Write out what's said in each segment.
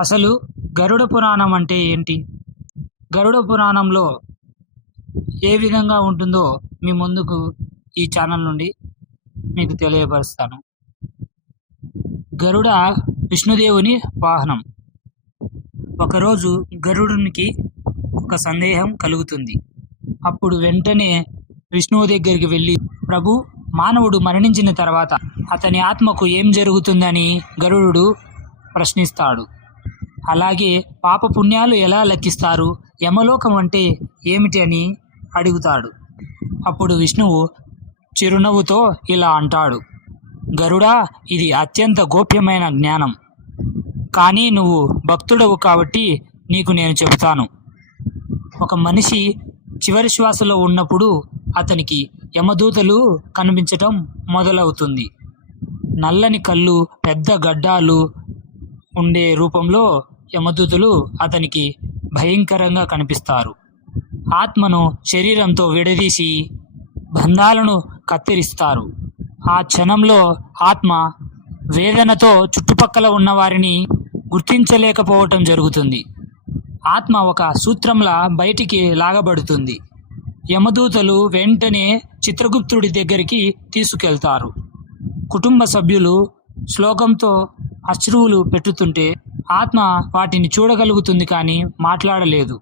అసలు గరుడ పురాణం అంటే ఏంటి? గరుడ పురాణంలో ఏ విధంగా ఉంటుందో మీ ముందుకు ఈ ఛానల్ నుండి మీకు తెలియపరుస్తాను. గరుడ విష్ణుదేవుని వాహనం. ఒకరోజు గరుడునికి ఒక సందేహం కలుగుతుంది. అప్పుడు వెంటనే విష్ణువు దగ్గరికి వెళ్ళి ప్రభు మానవుడు మరణించిన తర్వాత అతని ఆత్మకు ఏం జరుగుతుందని గరుడు ప్రశ్నిస్తాడు. అలాగే పాప పుణ్యాలు ఎలా లెక్కిస్తారు? యమలోకం అంటే ఏమిటి అని అడుగుతాడు. అప్పుడు విష్ణువు చిరునవ్వుతో ఇలా అంటాడు. గరుడా ఇది అత్యంత గోప్యమైన జ్ఞానం. కానీ నువ్వు భక్తుడవు కాబట్టి నీకు నేను చెబుతాను. ఒక మనిషి చివరి శ్వాసలో ఉన్నప్పుడు అతనికి యమదూతలు కనిపించటం మొదలవుతుంది. నల్లని కళ్ళు పెద్ద గడ్డాలు ఉండే రూపంలో యమదూతులు అతనికి భయంకరంగా కనిపిస్తారు. ఆత్మను శరీరంతో విడదీసి బంధాలను కత్తిరిస్తారు. ఆ క్షణంలో ఆత్మ వేదనతో చుట్టుపక్కల ఉన్నవారిని గుర్తించలేకపోవటం జరుగుతుంది. ఆత్మ ఒక సూత్రంలా బయటికి లాగబడుతుంది. యమదూతలు వెంటనే చిత్రగుప్తుడి దగ్గరికి తీసుకెళ్తారు. కుటుంబ సభ్యులు శ్లోకంతో అశ్రువులు పెట్టుతుంటే ఆత్మ వాటిని చూడగలుగుతుంది కానీ మాట్లాడలేదు.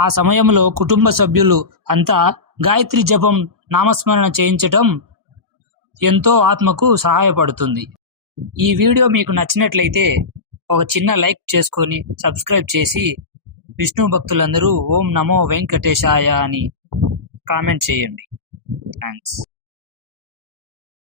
ఆ సమయంలో కుటుంబ సభ్యులు అంతా గాయత్రి జపం నామస్మరణ చేయించటం ఎంతో ఆత్మకు సహాయపడుతుంది. ఈ వీడియో మీకు నచ్చినట్లయితే ఒక చిన్న లైక్ చేసుకొని సబ్స్క్రైబ్ చేసి విష్ణు భక్తులందరూ ఓం నమో వెంకటేశాయ అని కామెంట్ చేయండి. థ్యాంక్స్.